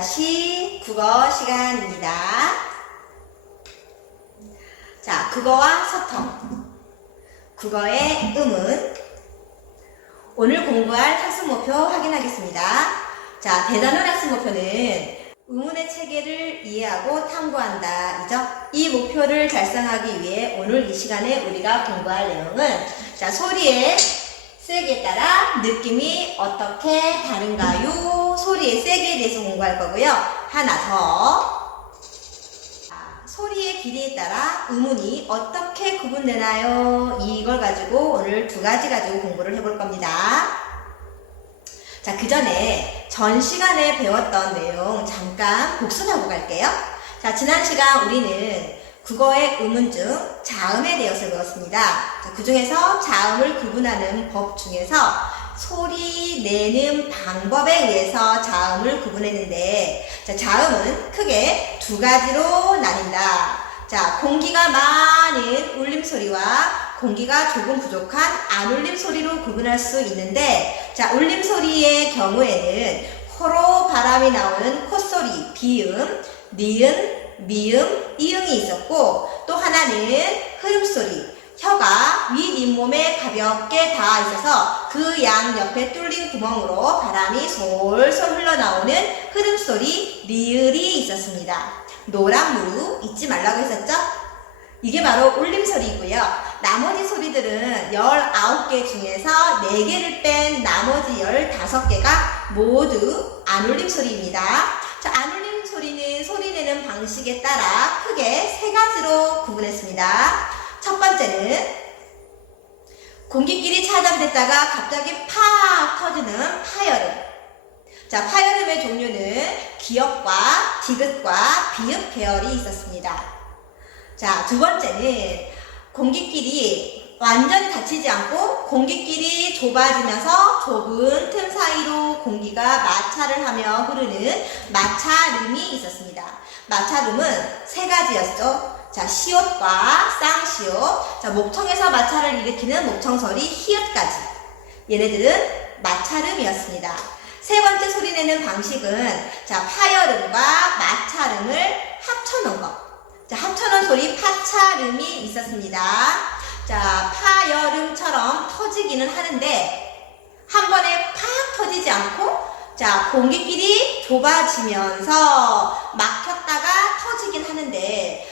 다시 국어 시간입니다. 자, 국어와 소통. 국어의 음은 오늘 공부할 학습 목표 확인하겠습니다. 자, 대단원 학습 목표는 의문의 체계를 이해하고 탐구한다 이죠? 이 목표를 달성하기 위해 오늘 이 시간에 우리가 공부할 내용은 자, 소리의 세기에 따라 느낌이 어떻게 다른가요? 소리의 세기에 대해서 공부할 거고요. 하나 더. 소리의 길이에 따라 음운이 어떻게 구분되나요? 이걸 가지고 오늘 두 가지 가지고 공부를 해볼 겁니다. 자, 그 전에 전 시간에 배웠던 내용 잠깐 복습하고 갈게요. 자, 지난 시간 우리는 국어의 음운 중 자음에 대해서 배웠습니다. 자, 그 중에서 자음을 구분하는 법 중에서 소리 내는 방법에 의해서 자음을 구분했는데, 자, 자음은 크게 두 가지로 나뉜다. 자, 공기가 많은 울림소리와 공기가 조금 부족한 안 울림 소리로 구분할 수 있는데, 자, 울림 소리의 경우에는 코로 바람이 나오는 콧소리, 비음, 니은, 미음, 이응이 있었고, 또 하나는 흐름소리, 혀가 윗잇몸에 가볍게 닿아 있어서 그 양 옆에 뚫린 구멍으로 바람이 솔솔 흘러나오는 흐름소리, 리을이 있었습니다. 노랑무 잊지 말라고 했었죠? 이게 바로 울림소리이고요. 나머지 소리들은 19개 중에서 4개를 뺀 나머지 15개가 모두 안울림소리입니다. 자, 안울림 소리는 소리 내는 방식에 따라 크게 3가지로 구분했습니다. 첫 번째는 공기끼리 차단됐다가 갑자기 팍 터지는 파열음. 자, 파열음의 종류는 기역과 디귿과 비읍 계열이 있었습니다. 자, 두 번째는 공기끼리 완전히 닫히지 않고 공기끼리 좁아지면서 좁은 틈 사이로 공기가 마찰을 하며 흐르는 마찰음이 있었습니다. 마찰음은 3가지였죠. 자, 시옷과 쌍시옷. 자, 목청에서 마찰을 일으키는 목청소리 히읗까지. 얘네들은 마찰음이었습니다. 세 번째 소리 내는 방식은 자, 파열음과 마찰음을 합쳐놓은 것. 자, 합쳐놓은 소리 파찰음이 있었습니다. 자, 파열음처럼 터지기는 하는데 한 번에 팍 터지지 않고 자, 공기끼리 좁아지면서 막혔다가 터지긴 하는데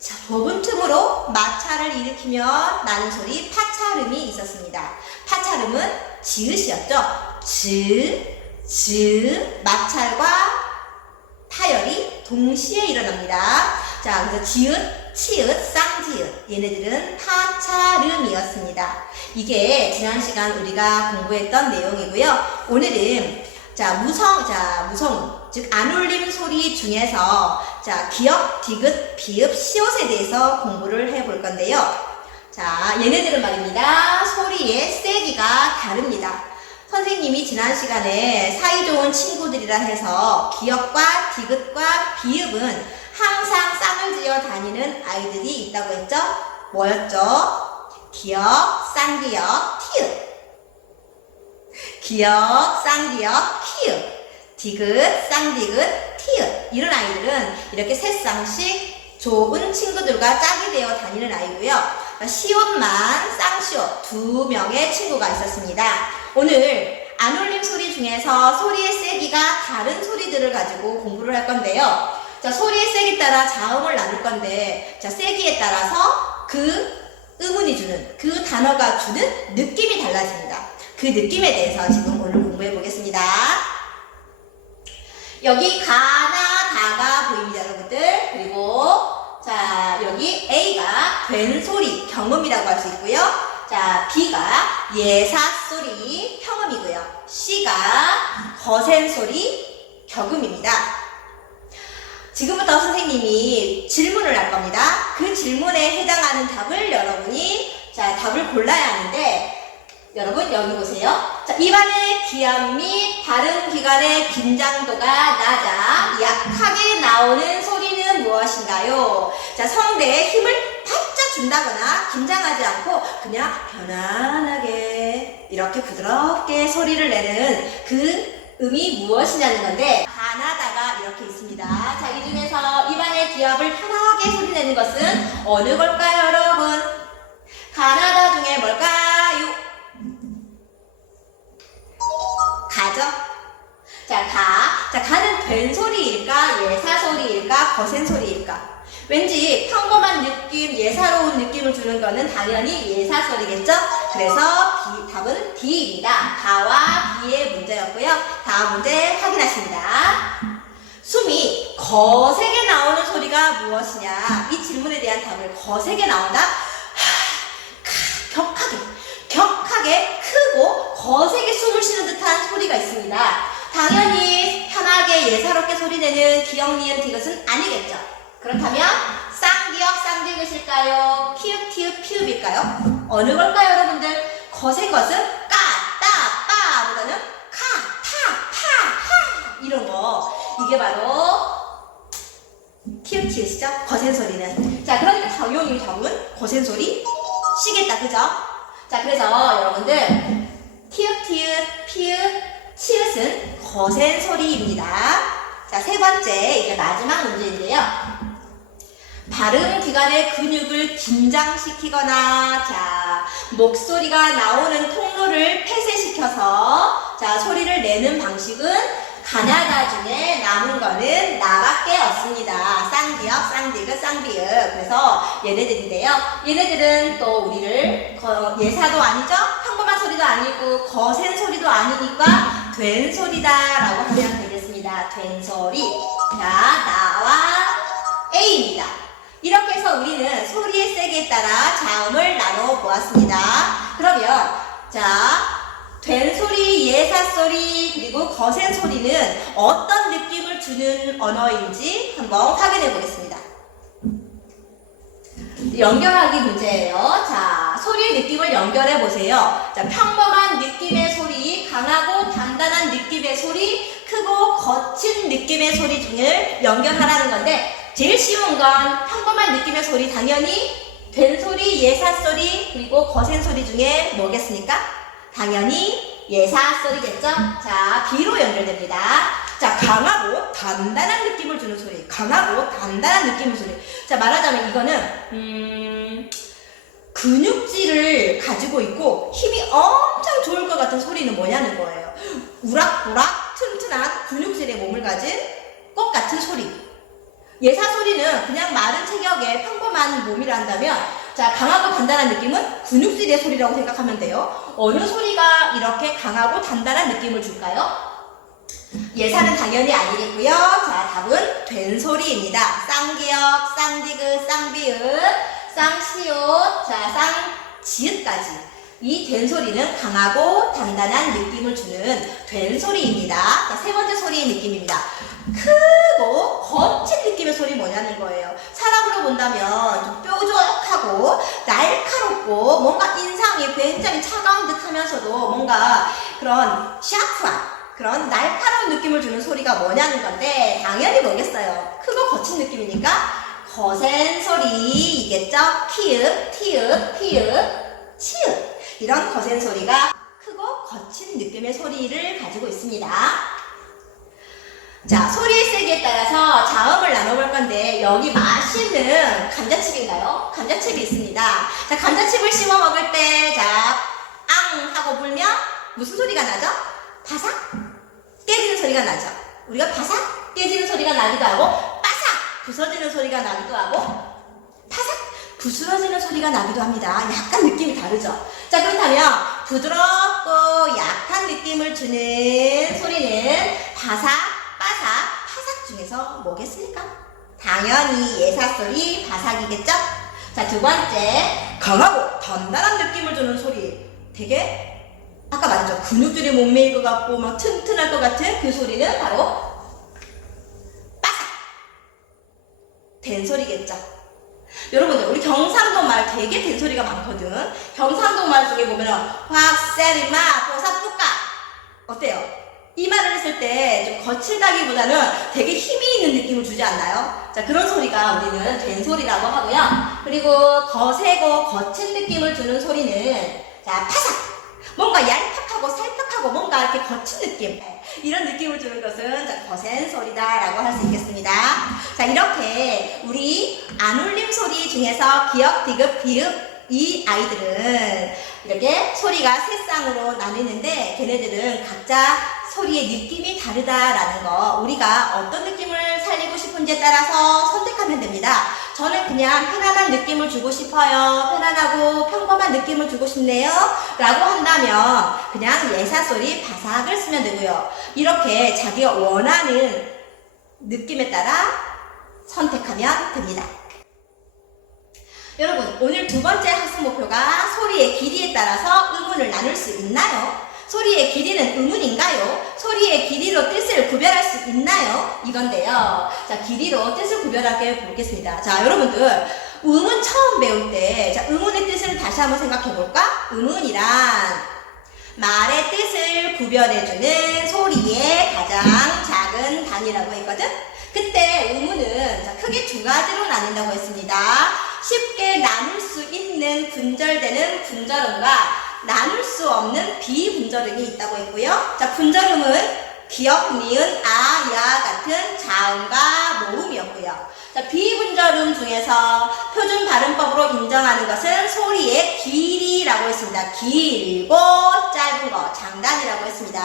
자, 좁은 틈으로 마찰을 일으키며 나는 소리 파찰음이 있었습니다. 파찰음은 지읒이었죠. 즈, 마찰과 파열이 동시에 일어납니다. 자, 그래서 지읒, 치읒, 쌍지읒 얘네들은 파찰음이었습니다. 이게 지난 시간 우리가 공부했던 내용이고요. 오늘은 자, 무성, 즉 안울림 소리 중에서 자, 기역, 디귿, 비읍, 시옷에 대해서 공부를 해볼 건데요. 자, 얘네들은 말입니다. 소리의 세기가 다릅니다. 선생님이 지난 시간에 사이좋은 친구들이라 해서 기역과 디귿과 비읍은 항상 쌍을 지어 다니는 아이들이 있다고 했죠? 뭐였죠? 기역, 쌍기역, 티읕. 기역, 쌍기역, 키읔. 디귿, 쌍디귿, 티읕. 이런 아이들은 이렇게 3쌍씩 좋은 친구들과 짝이 되어 다니는 아이고요. 시옷만 쌍시옷 2명의 친구가 있었습니다. 오늘 안울림 소리 중에서 소리의 세기가 다른 소리들을 가지고 공부를 할 건데요. 자, 소리의 세기에 따라 자음을 나눌 건데 자, 세기에 따라서 그 음운이 주는 그 단어가 주는 느낌이 달라집니다. 그 느낌에 대해서 지금 오늘 공부해 보겠습니다. 여기 가나 다가 보입니다, 여러분들. 그리고 자, 여기 A가 된소리, 경음이라고 할 수 있고요. 자, B가 예사소리, 형음이고요. C가 거센소리, 격음입니다. 지금부터 선생님이 질문을 할 겁니다. 그 질문에 해당하는 답을 여러분이 자, 답을 골라야 하는데 여러분 여기 보세요. 자, 입안의 기압 및 다른 기관의 긴장도가 낮아 약하게 나오는 소리는 무엇인가요? 자, 성대에 힘을 바짝 준다거나 긴장하지 않고 그냥 편안하게 이렇게 부드럽게 소리를 내는 그 음이 무엇이냐는 건데 가나다가 이렇게 있습니다. 자, 이 중에서 입안의 기압을 편하게 소리내는 것은 어느 걸까요, 여러분? 가나다 중에 뭘까요? 가죠? 자, 가는 된 소리일까? 예사 소리일까? 거센 소리일까? 왠지 평범한 느낌, 예사로운 느낌을 주는 거는 당연히 예사 소리겠죠? 그래서 답은 D입니다. 가와 B의 문제였고요. 다음 문제 확인하십니다. 숨이 거세게 나오는 소리가 무엇이냐? 이 질문에 대한 답을 거세게 나온다? 격하게 크고 거세게 숨을 쉬는 듯한 소리가 있습니다. 당연히 편하게 예사롭게 소리내는 기역, 니은, 디귿은 아니겠죠. 그렇다면 쌍기역, 쌍디귿일까요? 키읔, 티읕, 피읕일까요? 어느 걸까요, 여러분들? 거센 것은 까, 따, 빠보다는 카, 타, 파, 하 이런 거. 이게 바로 키읔, 티읕이죠? 거센 소리는. 자, 그러니까 당연히 답은 거센 소리 시겠다, 그죠? 자, 그래서 여러분들 티읕, 티읕, 피읕, 치읕은 거센 소리입니다. 자, 세 번째, 이제 마지막 문제인데요. 발음 기관의 근육을 긴장시키거나, 자, 목소리가 나오는 통로를 폐쇄시켜서, 자, 소리를 내는 방식은 가나다 중에 남은 거는 나밖에 없습니다. 쌍기역, 쌍디귿, 쌍비읍. 그래서 얘네들인데요. 얘네들은 또 우리를 예사도 아니죠? 평범한 소리도 아니고 거센 소리도 아니니까 된 소리다라고 하면 되겠습니다. 된 소리. 자, 나와 A입니다. 이렇게 해서 우리는 소리의 세기에 따라 자음을 나눠 보았습니다. 그러면 자, 된 소리, 예사 소리, 그리고 거센 소리는 어떤 느낌을 주는 언어인지 한번 확인해 보겠습니다. 연결하기 문제예요. 자, 소리의 느낌을 연결해 보세요. 자, 평범한 느낌의 소리, 강하고 단단한 느낌의 소리, 크고 거친 느낌의 소리 중을 연결하라는 건데, 제일 쉬운 건 평범한 느낌의 소리, 당연히 된 소리, 예사 소리, 그리고 거센 소리 중에 뭐겠습니까? 당연히 예사 소리겠죠? 자, B로 연결됩니다. 자, 강하고 단단한 느낌을 주는 소리. 강하고 단단한 느낌의 소리. 자, 말하자면 이거는 근육질을 가지고 있고 힘이 엄청 좋을 것 같은 소리는 뭐냐는 거예요. 우락부락 튼튼한 근육질의 몸을 가진 것 같은 소리. 예사 소리는 그냥 마른 체격의 평범한 몸이라 한다면, 자, 강하고 단단한 느낌은 근육질의 소리라고 생각하면 돼요. 어느 소리가 이렇게 강하고 단단한 느낌을 줄까요? 예사는 당연히 아니겠고요. 자, 답은 된 소리입니다. 쌍기역, 쌍디귿, 쌍비읍, 쌍시옷, 자, 쌍지읒까지. 이 된 소리는 강하고 단단한 느낌을 주는 된 소리입니다. 자, 세 번째 소리의 느낌입니다. 크고 거친 느낌의 소리 뭐냐는 거예요. 사람으로 본다면 좀 뾰족하고 날카롭고 뭔가 인상이 굉장히 차가운 듯 하면서도 뭔가 그런 샤프한 그런 날카로운 느낌을 주는 소리가 뭐냐는 건데, 당연히 뭐겠어요. 크고 거친 느낌이니까 거센 소리이겠죠. 키읔, 티읕, 피읕, 치읕. 이런 거센 소리가 크고 거친 느낌의 소리를 가지고 있습니다. 자, 소리의 세기에 따라서 자음을 나눠볼 건데, 여기 맛있는 감자칩인가요? 감자칩이 있습니다. 자, 감자칩을 씹어 먹을 때, 자, 앙 하고 불면 무슨 소리가 나죠? 바삭 깨지는 소리가 나죠. 우리가 바삭 깨지는 소리가 나기도 하고, 바삭 부서지는 소리가 나기도 하고, 바삭 부스러지는 소리가 나기도 합니다. 약간 느낌이 다르죠. 자, 그렇다면 부드럽고 약한 느낌을 주는 소리는 바삭, 바삭, 파삭 중에서 뭐겠습니까? 당연히 예사 소리, 바삭이겠죠? 자, 두 번째, 강하고 단단한 느낌을 주는 소리. 되게 아까 말했죠. 근육들이 몸매일 것 같고 막 튼튼할 것 같은 그 소리는 바로 바삭 된 소리겠죠. 여러분들, 우리 경상도 말 되게 된 소리가 많거든. 경상도 말 중에 보면 확세리마 보사뿌까 어때요? 이 말을 했을 때 좀 거칠다기보다는 되게 힘이 있는 느낌을 주지 않나요? 자, 그런 소리가 우리는 된 소리라고 하고요. 그리고 거세고 거친 느낌을 주는 소리는, 자, 파삭, 뭔가 얄팍하고 살팍하고 묵직하고 뭔가 이렇게 거친 느낌, 이런 느낌을 주는 것은 자, 거센 소리다라고 할 수 있겠습니다. 자, 이렇게 우리 안 울림 소리 중에서 기역, 디귿, 비읍 이 아이들은 이렇게 소리가 세 쌍으로 나뉘는데 걔네들은 각자 소리의 느낌이 다르다라는 거, 우리가 어떤 느낌을 살리고 싶은지에 따라서 선택하면 됩니다. 저는 그냥 편안한 느낌을 주고 싶어요. 편안하고 평범한 느낌을 주고 싶네요. 라고 한다면 그냥 예사소리 바삭을 쓰면 되고요. 이렇게 자기가 원하는 느낌에 따라 선택하면 됩니다. 여러분, 오늘 두 번째 학습 목표가 소리의 길이에 따라서 의문을 나눌 수 있나요? 소리의 길이는 의문인가요? 소리의 길이로 뜻을 구별할 수 있나요? 이건데요. 자, 길이로 뜻을 구별하게 보겠습니다. 자, 여러분들, 의문 처음 배울 때, 자, 의문의 뜻을 다시 한번 생각해 볼까? 의문이란 말의 뜻을 구별해주는 소리의 가장 작은 단위라고 했거든? 그때 의문은 자, 크게 두 가지로 나뉜다고 했습니다. 쉽게 나눌 수 있는 분절되는 분절음과 나눌 수 없는 비분절음이 있다고 했고요. 자, 분절음은 기역, 니은, 아, 야 같은 자음과 모음이었고요. 자, 비분절음 중에서 표준 발음법으로 인정하는 것은 소리의 길이라고 했습니다. 길고 짧은 거, 장단이라고 했습니다.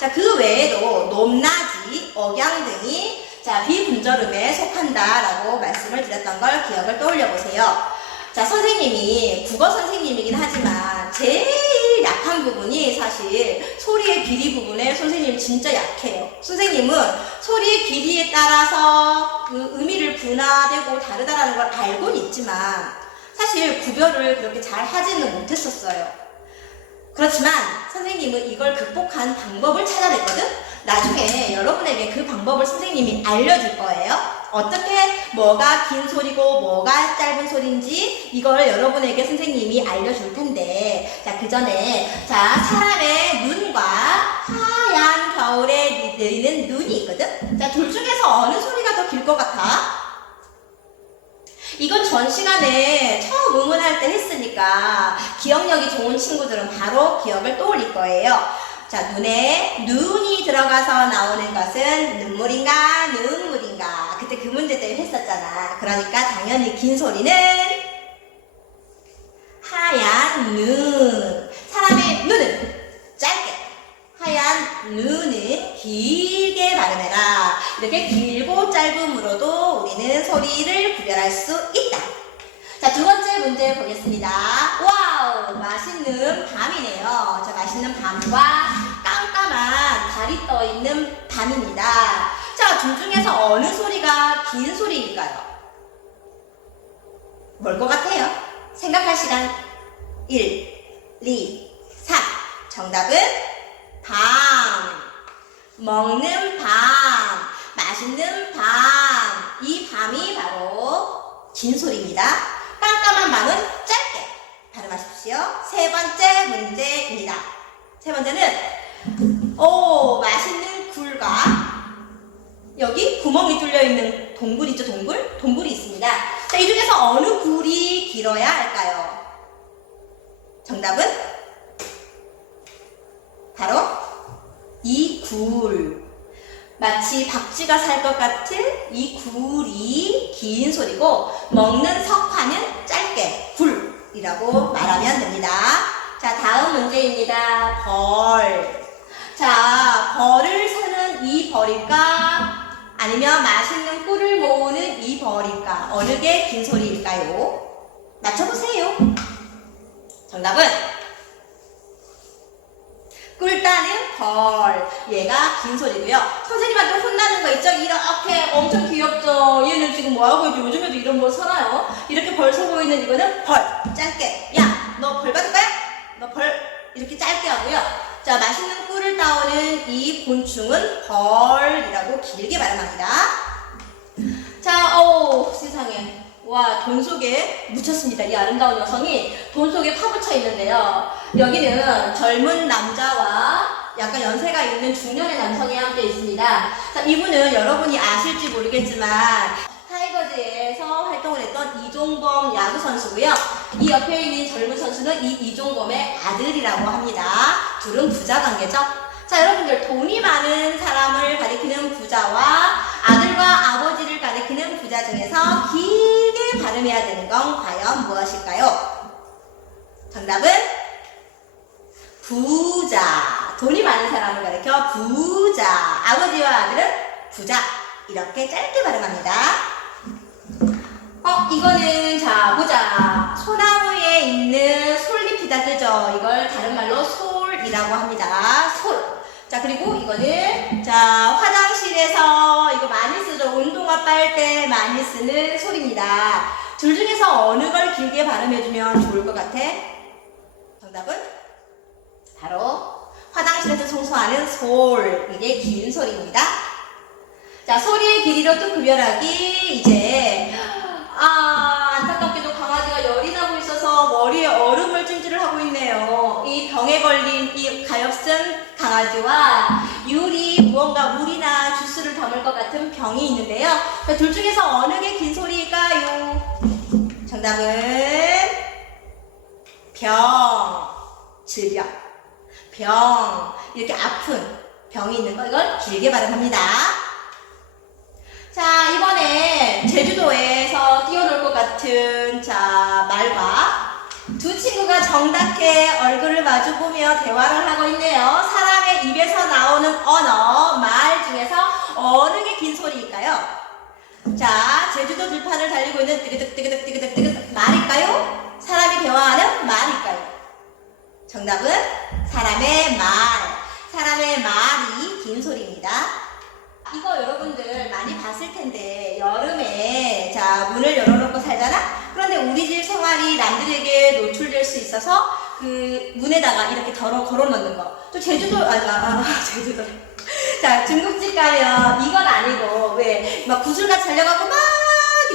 자, 그 외에도 높낮이, 억양 등이 자, 비분절음에 속한다라고 말씀을 드렸던 걸 기억을 떠올려 보세요. 자, 선생님이 국어 선생님이긴 하지만 제일 약한 부분이 사실 소리의 길이 부분에 선생님 진짜 약해요. 선생님은 소리의 길이에 따라서 그 의미를 분화되고 다르다라는 걸 알고는 있지만 사실 구별을 그렇게 잘 하지는 못했었어요. 그렇지만 선생님은 이걸 극복한 방법을 찾아냈거든? 나중에 여러분에게 그 방법을 선생님이 알려줄 거예요. 어떻게 뭐가 긴 소리고 뭐가 짧은 소리인지 이걸 여러분에게 선생님이 알려줄 텐데, 자, 그 전에 자, 사람의 눈과 하얀 겨울에 내리는 눈이 있거든? 자, 둘 중에서 어느 소리가 더 길 것 같아? 이건 전 시간에 처음 의문할 때 했으니까 기억력이 좋은 친구들은 바로 기억을 떠올릴 거예요. 자, 눈에 눈이 들어가서 나오는 것은 눈물인가 눈물인가, 그때 그 문제 때문에 했었잖아. 그러니까 당연히 긴 소리는 하얀 눈. 사람의 눈은 짧게, 하얀 눈은 길게 발음해라. 이렇게 길고 짧음으로도 우리는 소리를 구별할 수 있다. 자, 두 번째 문제 보겠습니다. 와우, 맛있는 밤이네요. 자, 맛있는 밤과 깜깜한 달이 떠있는 밤입니다. 자, 둘 중에서 어느 소리가 긴 소리일까요? 뭘 것 같아요? 생각할 시간 1, 2, 3. 정답은 밤. 먹는 밤, 맛있는 밤. 이 밤이 바로 긴 소리입니다. 깜깜한 밤은 짧게 발음하십시오. 세 번째 문제입니다. 세 번째는 맛있는 굴과 여기 구멍이 뚫려있는 동굴 있죠? 동굴이 있습니다. 자, 이 중에서 어느 굴이 길어야 할까요? 정답은 바로 이 굴. 마치 박쥐가 살 것 같은 이 굴이 긴 소리고, 먹는 석화는 짧게 굴이라고 말하면 됩니다. 자, 다음 문제입니다. 벌. 자, 벌을 사는 이 벌일까? 아니면 맛있는 꿀을 모으는 이 벌일까? 어느 게 긴 소리일까요? 맞춰보세요. 정답은 꿀 따는 벌. 얘가 긴 소리고요. 선생님한테 혼나는 거 있죠? 이렇게 엄청 귀엽죠? 얘는 지금 뭐하고 있지? 요즘에도 이런 거 살아요? 이렇게 벌 서 보이는 이거는 벌. 짧게. 야, 너 벌 받을 거야? 너 벌. 이렇게 짧게 하고요. 자, 맛있는 꿀을 따오는 이 곤충은 벌이라고 길게 발음합니다. 자, 세상에. 와, 돈 속에 묻혔습니다. 이 아름다운 여성이 돈 속에 파묻혀 있는데요. 여기는 젊은 남자와 약간 연세가 있는 중년의 남성이 함께 있습니다. 자, 이분은 여러분이 아실지 모르겠지만 타이거즈에서 활동을 했던 이조 이종범 야구 선수고요. 이 옆에 있는 젊은 선수는 이 이종범의 아들이라고 합니다. 둘은 부자 관계죠. 자, 여러분들 돈이 많은 사람을 가리키는 부자와 아들과 아버지를 가리키는 부자 중에서 길게 발음해야 되는 건 과연 무엇일까요? 정답은 부자. 돈이 많은 사람을 가리켜 부자. 아버지와 아들은 부자. 이렇게 짧게 발음합니다. 이거는 자 보자. 소나무에 있는 솔잎이다 뜨죠. 이걸 다른 말로 솔이라고 합니다. 솔. 자, 그리고 이거는 자 화장실에서 이거 많이 쓰죠. 운동화 빨 때 많이 쓰는 솔입니다. 둘 중에서 어느 걸 길게 발음해주면 좋을 것 같아? 정답은 바로 화장실에서 청소하는 솔. 이게 긴 솔입니다. 자, 소리의 길이로 또 구별하기. 이제 안타깝게도 강아지가 열이 나고 있어서 머리에 얼음을 찜질을 하고 있네요. 이 병에 걸린 이 가엾은 강아지와 무언가 물이나 주스를 담을 것 같은 병이 있는데요. 자, 둘 중에서 어느 게 긴 소리일까요? 정답은 병. 질병. 병. 이렇게 아픈 병이 있는 거, 이걸 길게 발음합니다. 자, 이번에 제주도에서 뛰어놀 것 같은 자 말과 두 친구가 정답게 얼굴을 마주보며 대화를 하고 있네요. 사람의 입에서 나오는 언어, 말 중에서 어느 게 긴 소리일까요? 자, 제주도 들판을 달리고 있는 뜨그득뜨그득뜨그득뜨그득 말일까요? 사람이 대화하는 말일까요? 정답은 사람의 말. 사람의 말이 긴 소리입니다. 이거 여러분들 많이 봤을 텐데 여름에 자 문을 열어놓고 살잖아? 그런데 우리 집 생활이 남들에게 노출될 수 있어서 그 문에다가 이렇게 걸어놓는 거. 또 제주도 제주도 자 중국집 가면 이건 아니고 왜 막 구슬같이 달려가고 막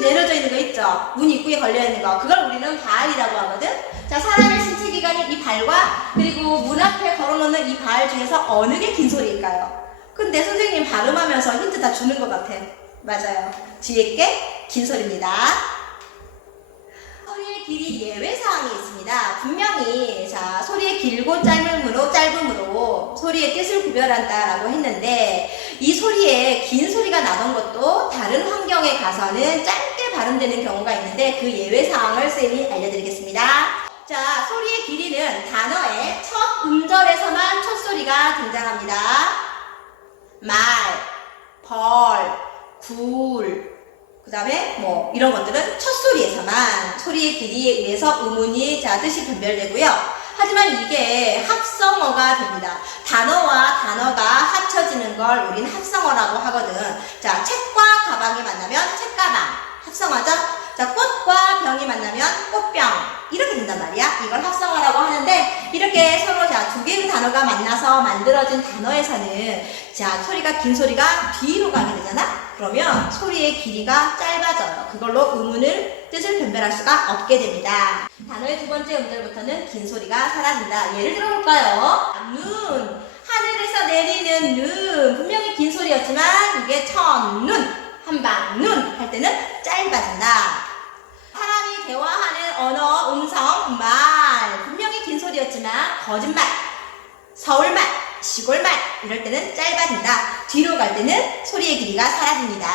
내려져 있는 거 있죠? 문 입구에 걸려있는 거. 그걸 우리는 발이라고 하거든? 자, 사람의 신체 기관인 이 발과 그리고 문 앞에 걸어놓는 이 발 중에서 어느 게 긴 소리일까요? 근데 선생님 발음하면서 힌트 다 주는 것 같아. 맞아요. 뒤에 게 긴 소리입니다. 소리의 길이 예외사항이 있습니다. 분명히 자 소리의 길고 짧음으로 소리의 뜻을 구별한다라고 했는데 이 소리에 긴 소리가 나던 것도 다른 환경에 가서는 짧게 발음되는 경우가 있는데 그 예외사항을 쌤이 알려드리겠습니다. 자, 소리의 길이는 단어의 첫 음절에서만 첫 소리가 등장합니다. 말, 벌, 굴, 그 다음에 뭐 이런 것들은 첫 소리에서만 소리의 길이에 의해서 음운이 자 뜻이 분별되고요. 하지만 이게 합성어가 됩니다. 단어와 단어가 합쳐지는 걸 우린 합성어라고 하거든. 자, 책과 가방이 만나면 책가방 합성어죠. 자, 꽃과 병이 만나면 꽃병 이렇게 된단 말이야. 이걸 합성어라고 하는데 이렇게 서로 자 두 개의 단어가 만나서 만들어진 단어에서는 자 소리가 긴 소리가 뒤로 가게 되잖아. 그러면 소리의 길이가 짧아져요. 그걸로 음운을 뜻을 변별할 수가 없게 됩니다. 단어의 두 번째 음절부터는 긴 소리가 사라진다. 예를 들어볼까요? 눈, 하늘에서 내리는 눈. 분명히 긴 소리였지만 이게 첫눈, 한방눈 할 때는 짧아진다. 사람이 대화하는 언어, 음성, 말. 분명히 긴 소리였지만 거짓말, 서울말, 시골말 이럴 때는 짧아진다. 뒤로 갈 때는 소리의 길이가 사라집니다.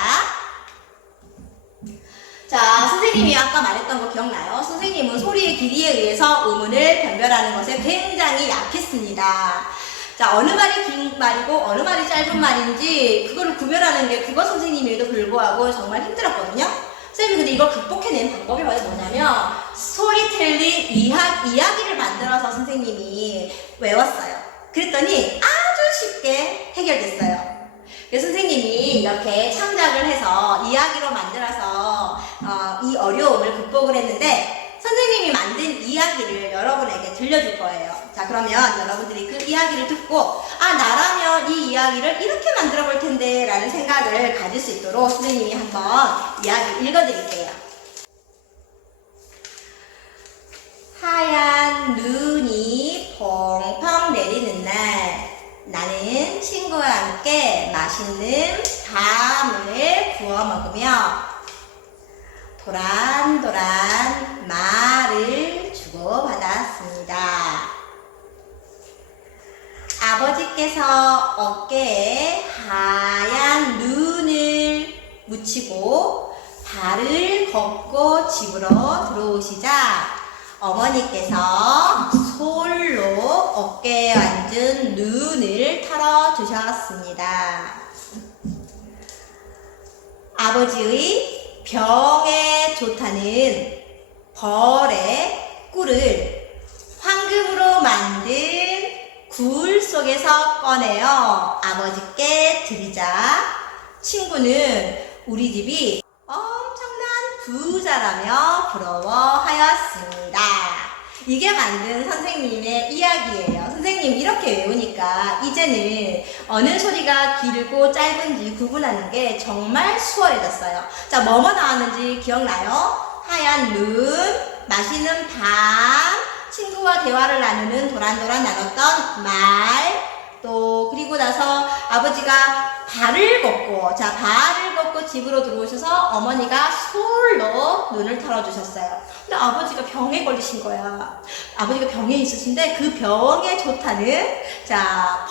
자, 선생님이 아까 말했던 거 기억나요? 선생님은 소리의 길이에 의해서 음운을 변별하는 것에 굉장히 약했습니다. 자, 어느 말이 긴 말이고 어느 말이 짧은 말인지 그거를 구별하는 게 국어 선생님에도 불구하고 정말 힘들었거든요. 선생님이 근데 이걸 극복해낸 방법이 뭐냐면 스토리텔링 이야기를 만들어서 선생님이 외웠어요. 그랬더니 아주 쉽게 해결됐어요. 그래서 선생님이 이렇게 창작을 해서 이야기로 만들어서 이 어려움을 극복을 했는데 선생님이 만든 이야기를 여러분에게 들려줄 거예요. 자, 그러면 여러분들이 그 이야기를 듣고 나라면 이 이야기를 이렇게 만들어 볼 텐데 라는 생각을 가질 수 있도록 선생님이 한번 이야기 읽어드릴게요. 하얀 눈이 펑펑 내리는 날 나는 친구와 함께 맛있는 밤을 구워 먹으며 도란도란 말을 주고받았습니다. 아버지께서 어깨에 하얀 눈을 묻히고 발을 걷고 집으로 들어오시자 어머니께서 솔로 어깨에 앉은 눈을 털어주셨습니다. 아버지의 병에 좋다는 벌의 꿀을 황금으로 만든 굴 속에서 꺼내어 아버지께 드리자 친구는 우리 집이 엄청난 부자라며 부러워하였습니다. 이게 만든 선생님의 이야기예요. 선생님 이렇게 외우니까 이제는 어느 소리가 길고 짧은지 구분하는 게 정말 수월해졌어요. 자, 뭐뭐 나왔는지 기억나요? 하얀 눈, 맛있는 밤, 친구와 대화를 나누는 도란도란 나눴던 말, 또 그리고 나서 아버지가 발을 걷고 발을 걷고 집으로 들어오셔서 어머니가 솔로 눈을 털어주셨어요. 근데 아버지가 병에 걸리신 거야. 아버지가 병에 있으신데 그 병에 좋다는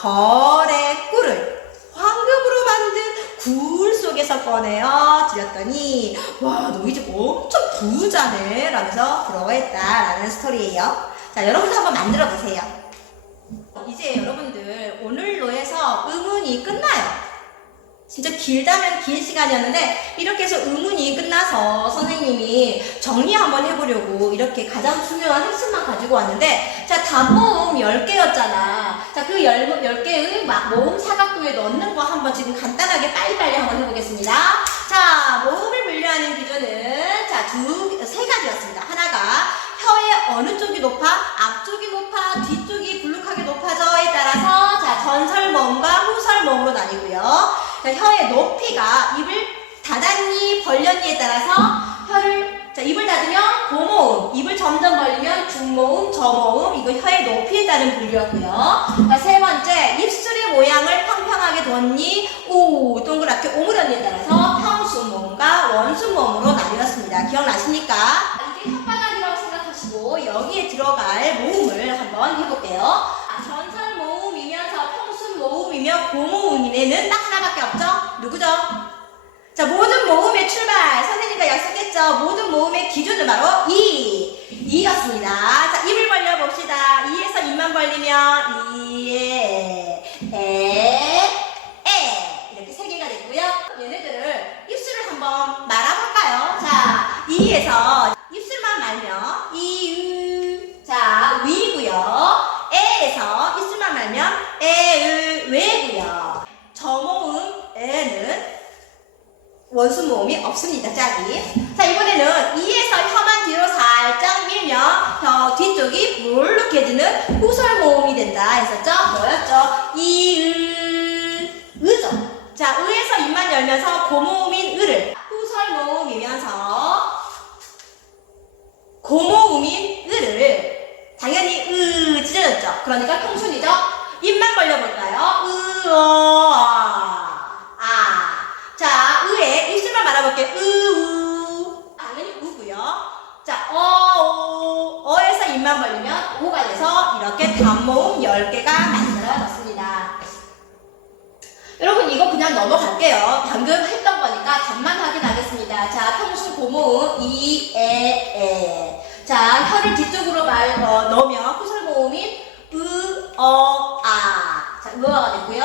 벌의 꿀을 황금으로 만든 굴 속에서 꺼내어 드렸더니 와, 너희 집 엄청 부자네 라면서 부러워했다라는 스토리예요. 자, 여러분도 한번 만들어 보세요. 이제 여러분들 오늘로 해서 의문이 끝나요. 진짜 길다면 긴 시간이었는데 이렇게 해서 의문이 끝나서 선생님이 정리 한번 해보려고 이렇게 가장 중요한 핵심만 가지고 왔는데 단모음 10개였잖아. 그 10개의 모음 사각도에 넣는 거 한번 지금 간단하게 빨리빨리 한번 해보겠습니다. 모음을 분류하는 기준은 세 가지였습니다. 하나가 혀의 어느 쪽이 높아? 앞쪽이 높아? 뒤쪽이 불룩하게 높아져에 따라서 전설모음과 후설모음으로 나뉘고요. 혀의 높이가 입을 닫았니 벌렸니에 따라서 입을 닫으면 고모음, 입을 점점 벌리면 중모음, 저모음, 이거 혀의 높이에 따른 분류였고요. 세 번째, 입술의 모양을 평평하게 뒀니, 동그랗게 오므렸니에 따라서 평순모음과 원순모음으로 나뉘었습니다. 기억나십니까? 이게 혓바닥이라고 생각하시고 여기에 들어갈 모음을 한번 해볼게요. 전설 모음이면서 평순 모음이며 고모음이네는 딱 하나밖에 없죠? 누구죠? 모든 모음의 출발, 선생님과 약속했죠? 모든 모음의 기준은 바로 이였습니다. 입을 벌려봅시다. 이에서 입만 벌리면 이에, 이렇게 세 개가 됐고요. 얘네들을 입술을 한번 말아볼까요? 이에서 입술만 말면 이으, 위고요. 에에서 입술만 말면 에으, 외고요. 저모음 에는 원순모음이 없습니다. 짝이. 이번에는 이에서 혀만 뒤로 살짝 밀면 혀 뒤쪽이 불룩해지는 후설모음이 된다 했었죠? 뭐였죠? 이으, 으죠? 으에서 입만 열면서 고모음인 으를, 후설모음이면서 고모음인 으를 당연히 찢어졌죠? 그러니까 평순이죠? 입만 벌려볼까요? 으에 입술만 말아볼게요. 당연히 우고요. 어에서 입만 벌리면 오가 돼서 이렇게 단모음 10개가 만들어졌습니다. 여러분 이거 그냥 넘어갈게요. 방금 했던 거니까 답만 확인하겠습니다. 평순 고모음 이, 에. 혀를 뒤쪽으로 넣으면 후설모음인 으어가 됐고요.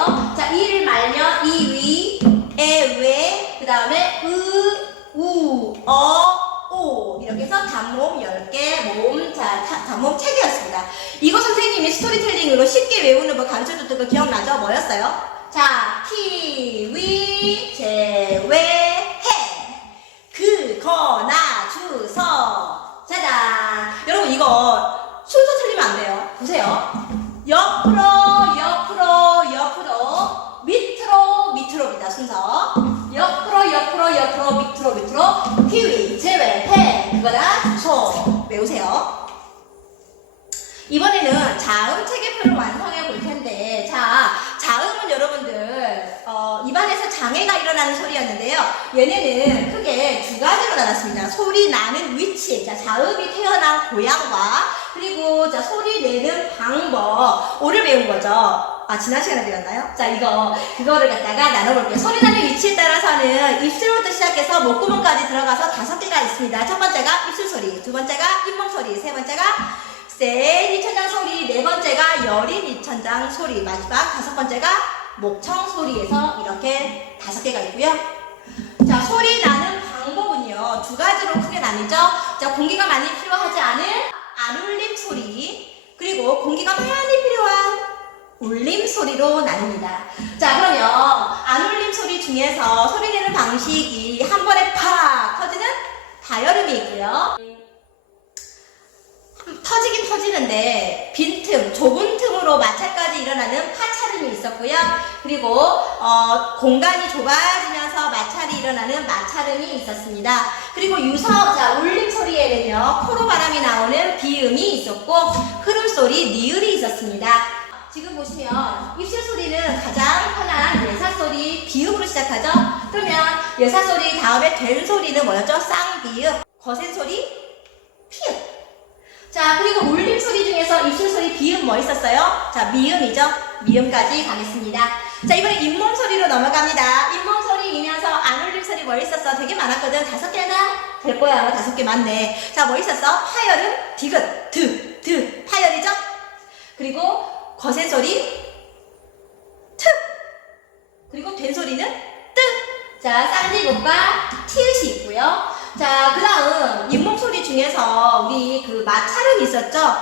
이를 말면 이 위, 에, 외, 그 다음에 오 이렇게 해서 단모음 10개, 모음, 단모음 3개였습니다. 이거 선생님이 스토리텔링으로 쉽게 외우는 거 가르쳐줬던 거 기억나죠? 뭐였어요? 키, 위, 제, 왜, 해. 그, 거, 나, 주, 서. 짜잔. 여러분 이거 순서 틀리면 안 돼요. 보세요. 옆으로, 밑으로입니다. 순서. 옆으로, 밑으로. 키위, 제외, 해. 그거나, 소. 외우세요. 이번에는 자음 체계표를 완성해 볼 텐데, 자음은 여러분들, 입안에서 장애가 일어나는 소리였는데요. 얘네는 크게 두 가지로 나눴습니다. 소리 나는 위치, 자, 자음이 태어난 고향과 그리고 자, 소리 내는 방법, 오를 배운 거죠. 아, 지난 시간에 배웠나요? 자, 그거를 갖다가 나눠볼게요. 소리 나는 위치에 따라서는 입술부터 시작해서 목구멍까지 들어가서 5개가 있습니다. 첫 번째가 입술 소리, 두 번째가 잇몸 소리, 세 번째가 센 입천장 소리, 네 번째가 여린 입천장 소리, 마지막 5번째가 목청 소리에서 이렇게 5개가 있고요. 자, 소리 나는 방법은요, 2가지로 크게 나뉘죠. 자, 공기가 많이 필요하지 않은 안울림 소리, 그리고 공기가 많이 필요한 울림 소리로 나뉩니다. 자, 그러면 안울림 소리 중에서 소리 내는 방식이 한 번에 팍 터지는 다여름이 있고요. 터지긴 터지는데 빈틈, 좁은 틈으로 마찰까지 일어나는 파찰음이 있었고요. 그리고 공간이 좁아지면서 마찰이 일어나는 마찰음이 있었습니다. 그리고 자, 울림 소리에는요, 코로 바람이 나오는 비음이 있었고 흐름 소리, 니을이 있었습니다. 지금 보시면 입술 소리는 가장 편한 예사 소리, 비음으로 시작하죠. 그러면 예사 소리 다음에 된 소리는 뭐였죠? 쌍비음, 거센 소리, 피음. 자, 그리고 울림 소리 중에서 입술 소리, 비음 뭐 있었어요? 자, 미음이죠. 미음까지 가겠습니다. 자, 이번에 잇몸 소리로 넘어갑니다. 잇몸 소리이면서 안울림 소리 뭐 있었어? 되게 많았거든. 5개나 될 거야. 아마 5개 맞네. 자, 뭐 있었어? 파열음, 디귿, 드, 파열이죠. 그리고 거센 소리, 트. 그리고 된 소리는 뜨. 자, 쌍디귿과 티읕이 있고요. 자, 그 다음 잇몸 소리 중에서 우리 그 마찰음이 있었죠.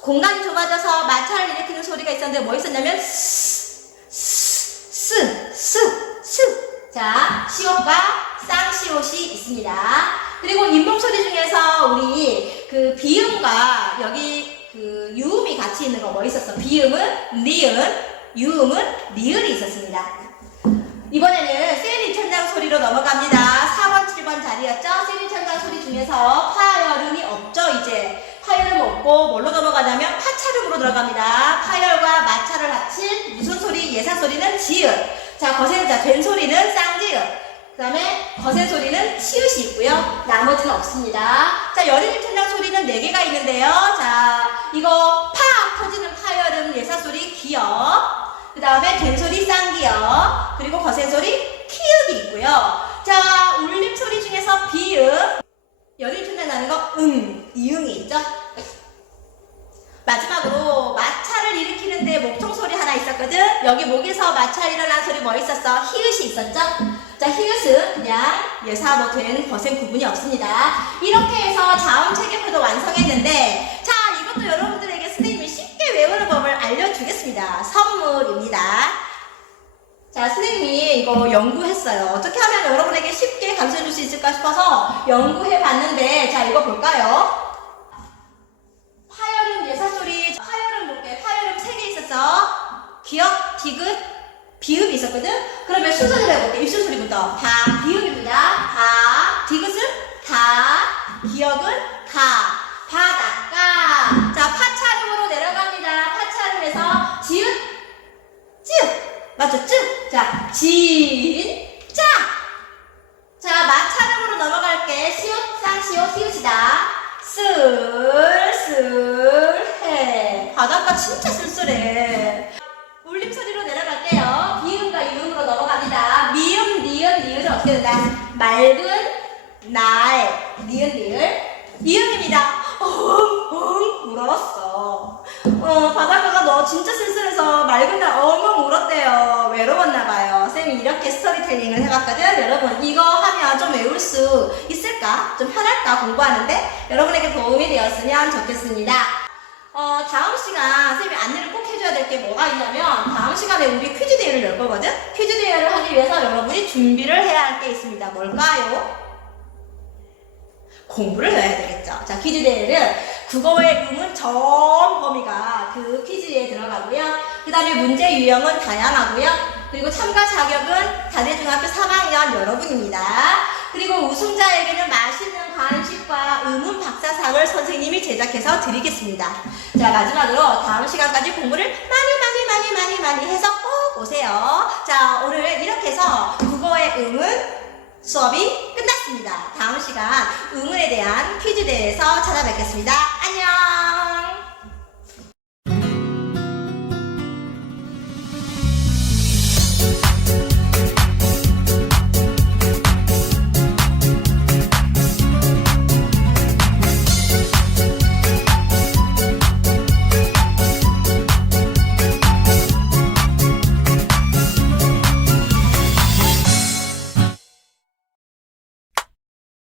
공간이 좁아져서 마찰을 일으키는 소리가 있었는데 뭐 있었냐면 스. 자, 시옷과 쌍시옷이 있습니다. 그리고 잇몸 소리 중에서 우리 그 비음과 여기 그 유음이 같이 있는 거 뭐 있었어? 비음은 니은, 유음은 니을이 있었습니다. 이번에는 센 입천장 소리로 넘어갑니다. 4번, 7번 자리였죠? 센 입천장 소리 중에서 파열음이 없죠, 이제. 파열음 없고 뭘로 넘어가냐면 파찰음으로 들어갑니다. 파열과 마찰을 합친 무슨 소리? 예사 소리는 지읒. 자, 된 소리는 쌍지읒. 그 다음에 거센 소리는 치읒이 있고요. 나머지는 없습니다. 자, 여린 입천장 소리는 4개가 있는데요. 자, 이거 팍 터지는 파열음 예사 소리 기역. 그 다음에 된 소리 쌍기역, 그리고 거센 소리 키읔이 있고요. 자, 울림 소리 중에서 비음, 여린 톤에 나는 거 이응이 있죠. 마지막으로 마찰을 일으키는데 목청 소리 하나 있었거든. 여기 목에서 마찰 일어난 소리 뭐 있었어? 히읗이 있었죠. 자, 히읗은 그냥 예사 뭐 된 거센 구분이 없습니다. 이렇게 해서 자음 체계표도 완성했는데, 자, 이것도 여러분들에게 선생님이 쉽게 외우는 법을 알려주겠습니다. 선물입니다. 자, 선생님이 이거 연구했어요. 어떻게 하면 여러분에게 쉽게 감수해 줄 수 있을까 싶어서 연구해 봤는데, 자, 이거 볼까요? 파열음 예사소리, 파열음 볼게. 파열음 3개 있었어. 기역, 디귿, 비읍이 있었거든? 그러면 순서대로 해볼게. 입술 소리부터. 다, 비읍입니다. 다, 디귿은 다, 기역은 가, 바닷가. 자, 파찰음으로 내려갑니다. 파찰음에서 지읒, 찌읒. 맞죠? 쯔. 자, 진, 짜. 자, 마찰음으로 넘어갈게. 시옷, 쌍시옷, 히읗이다. 쓸쓸해. 바닷가 진짜 쓸쓸해. 울림 소리로 내려갈게요. 비음과 유음으로 넘어갑니다. 미음, 니은, 니을은 어떻게 된다? 맑은 날, 니은, 니을. 이음입니다. 울었어. 바닷가가 너 진짜 쓸쓸해서 맑은 날 엉엉 울었대요. 외로웠나봐요. 쌤이 이렇게 스토리텔링을 해봤거든. 여러분, 이거 하면 좀 외울 수 있을까? 좀 편할까? 공부하는데? 여러분에게 도움이 되었으면 좋겠습니다. 다음 시간 쌤이 안내를 꼭 해줘야 될 게 뭐가 있냐면, 다음 시간에 우리 퀴즈 대회를 열 거거든? 퀴즈 대회를 하기 위해서 여러분이 준비를 해야 할 게 있습니다. 뭘까요? 공부를 해야 되겠죠. 자, 퀴즈 대회는 국어의 음은 전 범위가 그 퀴즈에 들어가고요. 그 다음에 문제 유형은 다양하고요. 그리고 참가 자격은 단해중학교 3학년 여러분입니다. 그리고 우승자에게는 맛있는 간식과 음운 박사상을 선생님이 제작해서 드리겠습니다. 자, 마지막으로 다음 시간까지 공부를 많이 해서 꼭 오세요. 자, 오늘 이렇게 해서 국어의 음은 수업이 끝났습니다. 다음 시간 의문에 대한 퀴즈 대회에서 찾아뵙겠습니다.